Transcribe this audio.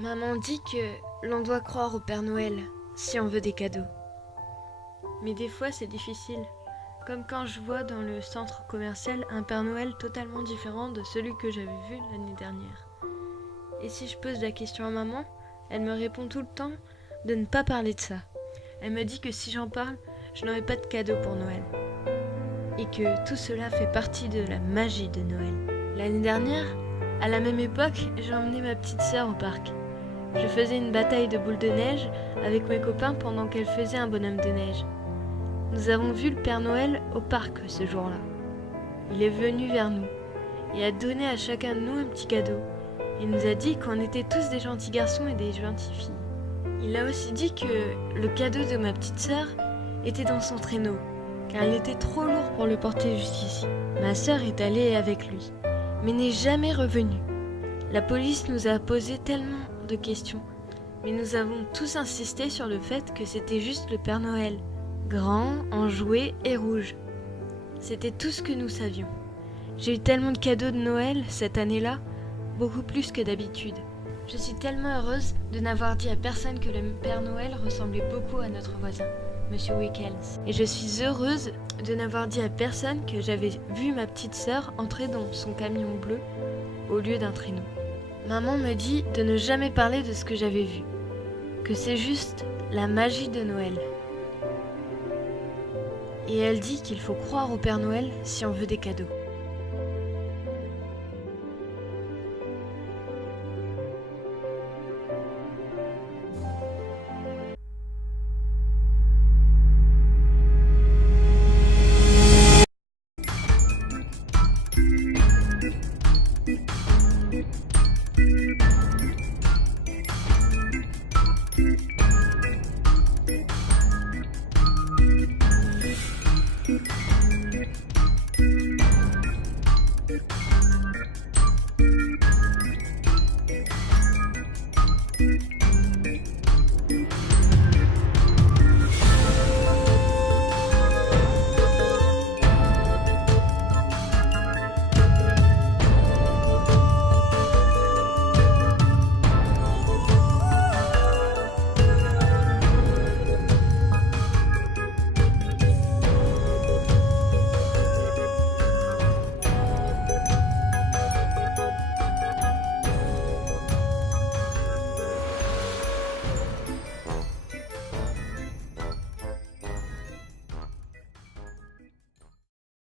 Maman dit que l'on doit croire au Père Noël si on veut des cadeaux. Mais des fois c'est difficile, comme quand je vois dans le centre commercial un Père Noël totalement différent de celui que j'avais vu l'année dernière. Et si je pose la question à maman, elle me répond tout le temps de ne pas parler de ça. Elle me dit que si j'en parle, je n'aurai pas de cadeau pour Noël. Et que tout cela fait partie de la magie de Noël. L'année dernière, à la même époque, j'ai emmené ma petite sœur au parc. Je faisais une bataille de boules de neige avec mes copains pendant qu'elle faisait un bonhomme de neige. Nous avons vu le Père Noël au parc ce jour-là. Il est venu vers nous et a donné à chacun de nous un petit cadeau. Il nous a dit qu'on était tous des gentils garçons et des gentilles filles. Il a aussi dit que le cadeau de ma petite sœur était dans son traîneau, car il était trop lourd pour le porter jusqu'ici. Ma sœur est allée avec lui, mais n'est jamais revenue. La police nous a posé tellement de questions, mais nous avons tous insisté sur le fait que c'était juste le Père Noël, grand, enjoué et rouge. C'était tout ce que nous savions. J'ai eu tellement de cadeaux de Noël cette année-là, beaucoup plus que d'habitude. Je suis tellement heureuse de n'avoir dit à personne que le Père Noël ressemblait beaucoup à notre voisin, Monsieur Wickels. Et je suis heureuse de n'avoir dit à personne que j'avais vu ma petite sœur entrer dans son camion bleu au lieu d'un traîneau. Maman me dit de ne jamais parler de ce que j'avais vu, que c'est juste la magie de Noël. Et elle dit qu'il faut croire au Père Noël si on veut des cadeaux.